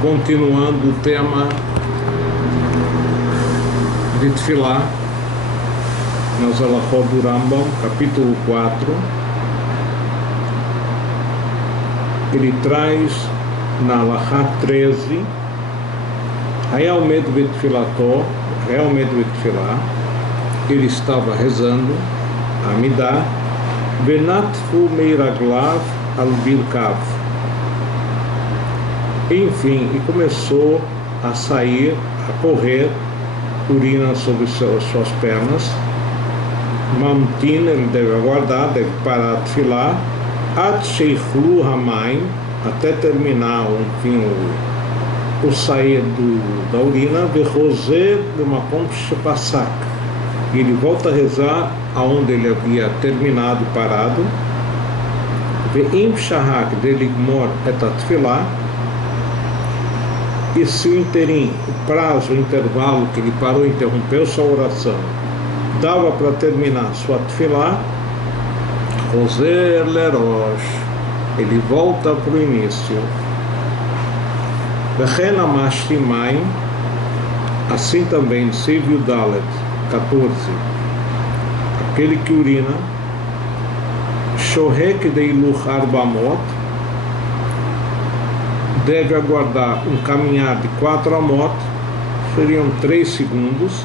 continuando o tema de Tefilá, nas Halachot do Rambam, capítulo 4, ele traz na Halachá 13, realmente Betfilá, ele estava rezando, Amidá, Benatfu Meiraglav al-Birkav. Enfim, e começou a sair, a correr, urina sobre suas pernas. Mamtin, ele deve aguardar, deve parar de filar, At Sheichlu Hamaim, até terminar, enfim, o sair da urina, Vechoser de Makom Shepasak. E ele volta a rezar aonde ele havia terminado, parado. Ve'im Shahak de Ligmor et Atfilá. E se o interim, o prazo, o intervalo que ele parou, interrompeu sua oração, dava para terminar sua tefilá, Roser Lerosh, ele volta para o início. Vechen Amashtimaim, assim também, Sivio Dalet, 14, aquele que urina, Shohek Deiluch Arbamot, deve aguardar um caminhar de 4 amot, seriam 3 segundos,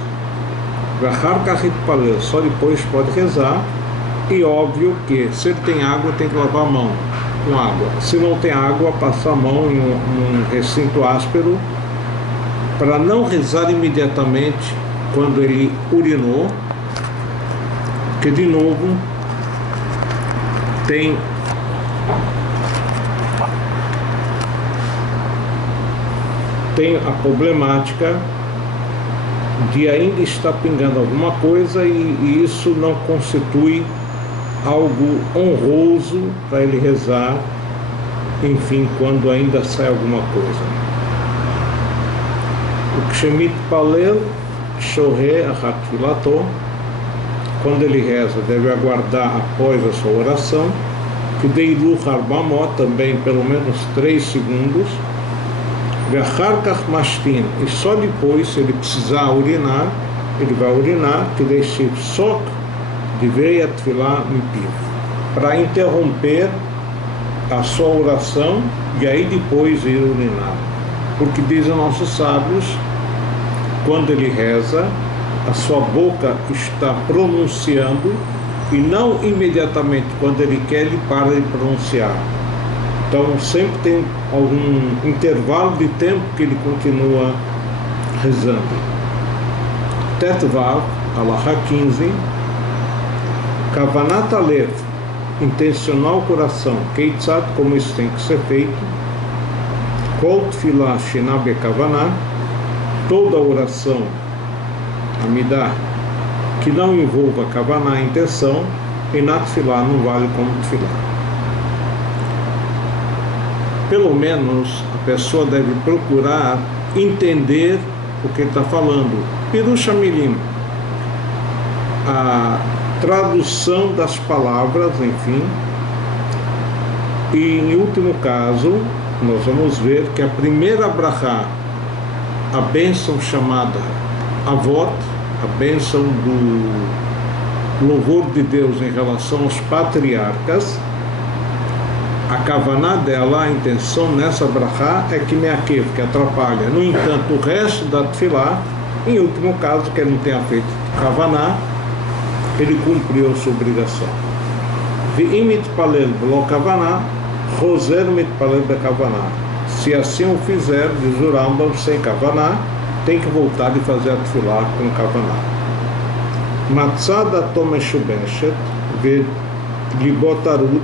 só depois pode rezar, e óbvio que se ele tem água tem que lavar a mão com água, se não tem água passa a mão em um recinto áspero, para não rezar imediatamente quando ele urinou, que de novo tem a problemática de ainda estar pingando alguma coisa e isso não constitui algo honroso para ele rezar, enfim, quando ainda sai alguma coisa. O Kshemit Palel Shohe Achat Tfilato, quando ele reza, deve aguardar após a sua oração, que Deiluch Arbamot, também pelo menos 3 segundos, e só depois, se ele precisar urinar, ele vai urinar, que deixe só de veia tefilá mipiv, para interromper a sua oração e aí depois ir urinar. Porque dizem nossos sábios, quando ele reza, a sua boca está pronunciando e não imediatamente quando ele quer, ele para de pronunciar. Então sempre tem algum intervalo de tempo que ele continua rezando. Tetvav, Halachá 15, Kavanat Alev, intencionar o coração, Keitzat, como isso tem que ser feito, Kol Tfilah Shena Bekavanah, toda oração, Amidá, que não envolva Kavanah, a intenção, e na Tfilah não vale como Tfilah. Pelo menos a pessoa deve procurar entender o que ele está falando. Pirush Hamilim, a tradução das palavras, enfim. E em último caso, nós vamos ver que a primeira brachá, a bênção chamada Avot, a bênção do louvor de Deus em relação aos patriarcas, a kavaná dela, a intenção nessa brachá é que meakev, que atrapalha. No entanto, o resto da tefilá, em último caso, que ele não tenha feito kavaná, ele cumpriu a sua obrigação. Ve'im mitpalel b'lo kavaná, roser mitpalel bekavaná. Se assim o fizer, diz o Rambam, sem kavaná, tem que voltar e fazer a tefilá com kavaná. Matzada tomeshubeshet, ve'libotarut,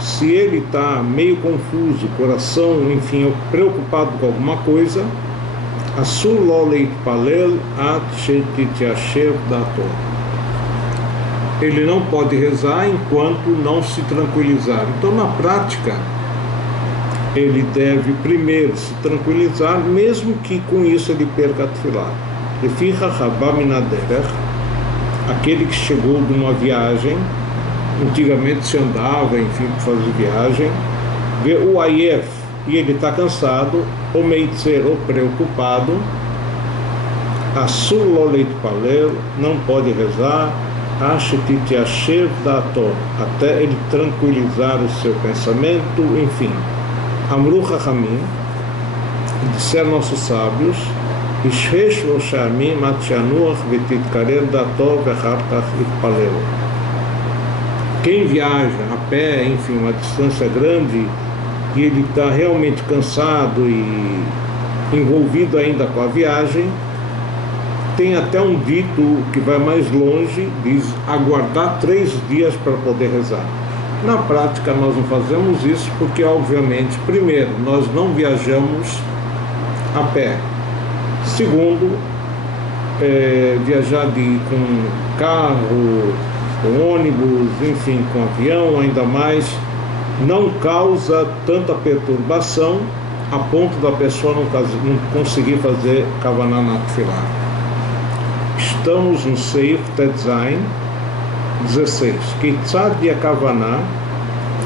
se ele está meio confuso, coração, enfim, preocupado com alguma coisa, Asur lo leitpalel at shetitiashev dato, ele não pode rezar enquanto não se tranquilizar. Então, na prática, ele deve primeiro se tranquilizar, mesmo que com isso ele perca a tefilá. Leficha rabá minaderech, aquele que chegou de uma viagem, antigamente se andava, enfim, para fazer viagem, vê o ayef, e ele está cansado, ou meitzer, ou preocupado, Assur lo leitpaler, não pode rezar, Ashtit yashev da'ato, até ele tranquilizar o seu pensamento, enfim. Amru Chachamim, disseram nossos sábios, Ishresh lo sha'amim at shanuach v'titkarer da'ato v'achar kach yitpaler. Quem viaja a pé, enfim, uma distância grande, e ele está realmente cansado e envolvido ainda com a viagem, tem até um dito que vai mais longe, diz aguardar 3 dias para poder rezar. Na prática nós não fazemos isso porque, obviamente, primeiro, nós não viajamos a pé. Segundo, viajar com carro, com ônibus, enfim, com avião, ainda mais, não causa tanta perturbação a ponto da pessoa não conseguir fazer Kavaná na Tefilá. Estamos no Seif Tetzain 16. Kitzad de Kavaná,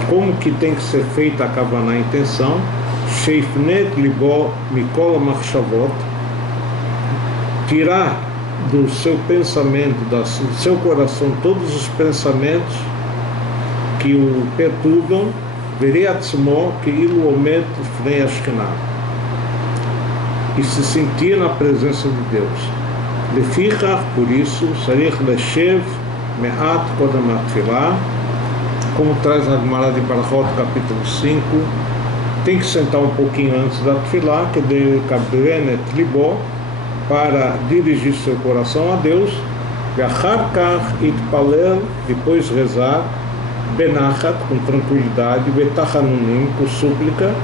como que tem que ser feita a Kavaná, a intenção, Sheifnet Libo Mikol Machshavot, tirar do seu pensamento, do seu coração, todos os pensamentos que o perturbam, Vereatzmo que ilu omet frei Ashkenah, e se sentir na presença de Deus. Lefichach, por isso, Sarich Leshev Me'at Kodam Atfilah, como traz a Gemara de Barachot, capítulo 5, tem que sentar um pouquinho antes da Tfilah, que de Kabrenet Libo, para dirigir seu coração a Deus, Ve'achar Kach Itpalel, depois rezar, Benachat, com tranquilidade, Betachanunim, com súplica,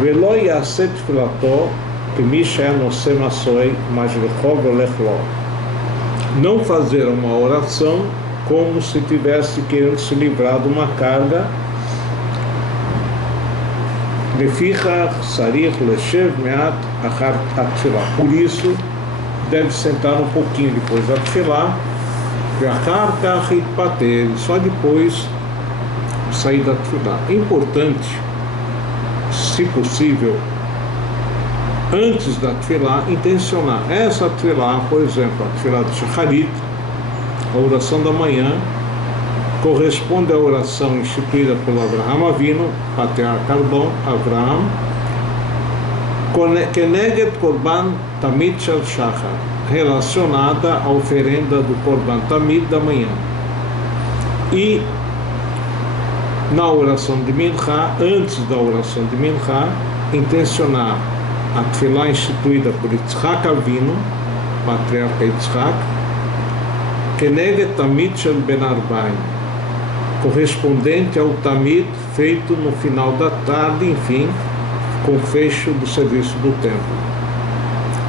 Velo Yaset Tfilato, que Misha Nosem Asoi, Majlechov Olechlo. Não fazer uma oração como se tivesse querendo se livrar de uma carga. Lefichach Sarich Leshev Meat Achar Atfilah. Por isso, deve sentar um pouquinho depois da Atfilah, Ve'achar Kach Itpater, só depois sair da Atfilah. É importante, se possível, antes da Tefilá, intencionar. Essa Tefilá, por exemplo, a Tefilá de Shacharit, a oração da manhã, corresponde à oração instituída pelo Avraham Avinu, patriarca Avraham, Keneged Korban Tamid Shel Shachar, relacionada à oferenda do Korban Tamid da manhã. E na oração de Minchá, antes da oração de Minchá, intencionar a Tefilá instituída por Yitzhak Avinu, patriarca Yitzhak, Keneged Tamid Shel Ben Arbaim, correspondente ao Tamid feito no final da tarde, enfim, com o fecho do serviço do templo.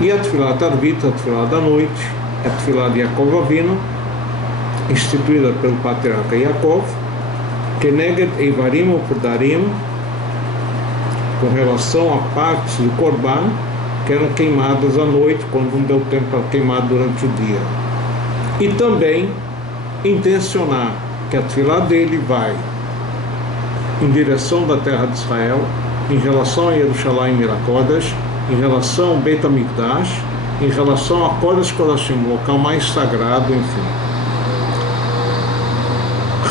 E a Tefilá Tarbit, a Tefilá da noite, a Tefilá de Yaakov Avinu, instituída pelo patriarca Yaakov, Keneged Eivarim U'Pdarim, com relação a partes do Korban que eram queimadas à noite, quando não deu tempo para queimar durante o dia. E também intencionar que a Tefilá dele vai em direção da terra de Israel, em relação a Yerushalayim Mirakodesh, em relação ao Beit HaMikdash, em relação a Kodesh Kodashim, o local mais sagrado, enfim.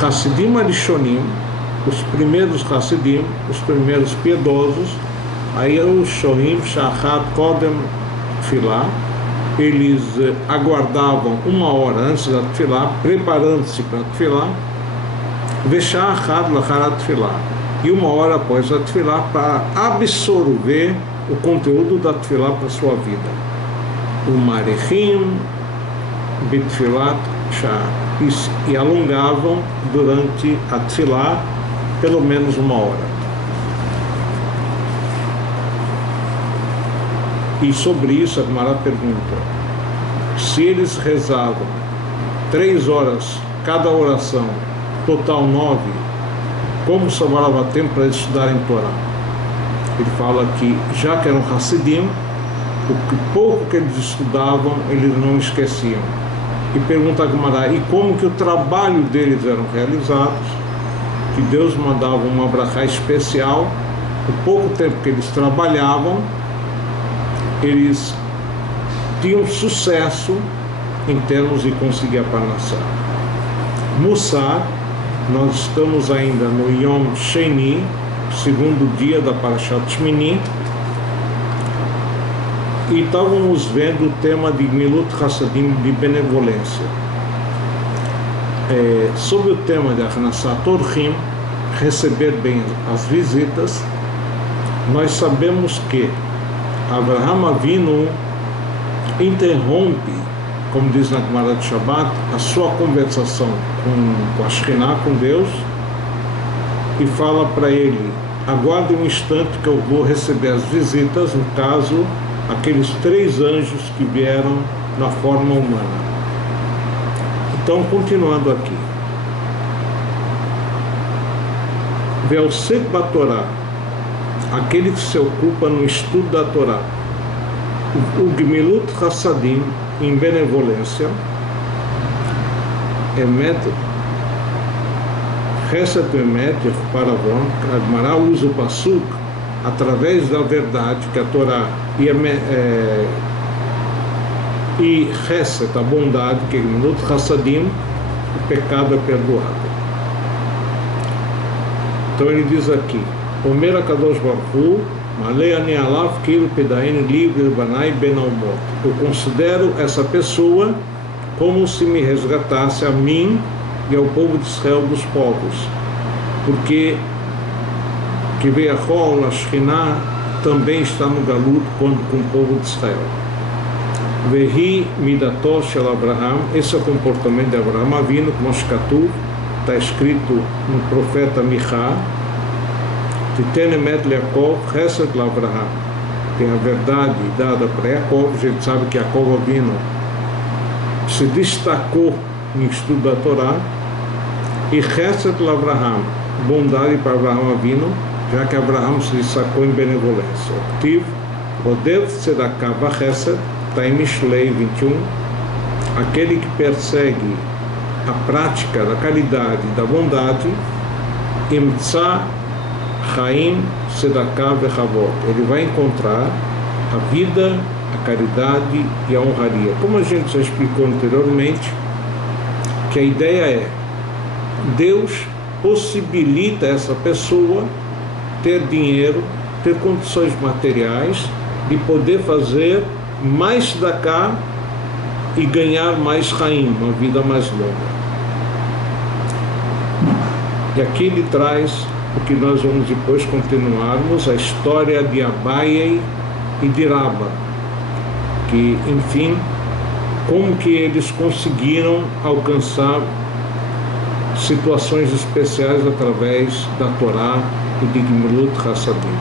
Hassidim Arishonim, os primeiros Hassidim, os primeiros piedosos, aí os Shohim Shachat Kodem Tefilá, eles aguardavam 1 hora antes da Tefilá, preparando-se para a Tefilá, Veshachat Lacharat Tefilá, e 1 hora após a Tefilá, para absorver o conteúdo da Tefilá para a sua vida. O Marechim Bitfilat Shah, e alongavam durante a Tefilá pelo menos 1 hora. E sobre isso a Gemara pergunta: se eles rezavam 3 horas cada oração, total 9, como sobrava tempo para eles estudarem Torá? Ele fala que, já que eram Hassidim, o pouco que eles estudavam, eles não esqueciam. E pergunta a Gemara: e como que o trabalho deles eram realizados? Que Deus mandava uma brachá especial o pouco tempo que eles trabalhavam, eles tinham sucesso em termos de conseguir a parnassá. Mussar, nós estamos ainda no Yom Sheni, segundo dia da Parashat Shmini, e estávamos vendo o tema de Gmilut Chassadim, de benevolência. Sobre o tema de Achnasat Orchim, receber bem as visitas, nós sabemos que Avraham Avinu interrompe, como diz na Gemara de Shabbat, a sua conversação com a Shekhinah, com Deus, e fala para ele: aguarde um instante que eu vou receber as visitas, no caso, aqueles 3 anjos que vieram na forma humana. Então, continuando aqui. Ve'osek batorá, aquele que se ocupa no estudo da Torá. O Gmilut Chassadim, em benevolência, Emet, Chesed Emet, Paravon, a Gemara usa o Pasuk, através da verdade, que a Torá e Chesed, a bondade, que é Gmilut Chassadim, o pecado é perdoado. Então ele diz aqui: Omer HaKadosh Baruch Hu, Malei ani alav kil pedain li v'banai ben almot. Eu considero essa pessoa como se me resgatasse a mim e ao povo de Israel dos povos, porque que Ve'achol, a Shekhinah, também está no galuto com o povo de Israel. Vehi midato shel Abraham, esse é o comportamento de Abraham Avinu, como está escrito no profeta Michá, Titen emet le'Yaakov chesed l'Abraham. Tem a verdade dada para Yaakov. A gente sabe que Yaakov Avinu se destacou no estudo da Torá, e chesed l'Abraham, bondade para Abraham Avinu, já que Abraham se destacou em benevolência. Tiv, Odev tzedakah v'chesed, está em Mishlei 21, aquele que persegue a prática da caridade e da bondade, imtza Chaim Tzedakah v'Chavot, ele vai encontrar a vida, a caridade e a honraria. Como a gente já explicou anteriormente, que a ideia é: Deus possibilita essa pessoa ter dinheiro, ter condições materiais de poder fazer mais tzedakah e ganhar mais Chaim, uma vida mais longa. E aqui ele traz o que nós vamos depois continuarmos, a história de Abaye e de Rabba, que, enfim, como que eles conseguiram alcançar situações especiais através da Torá e de Gmilut Chassadim.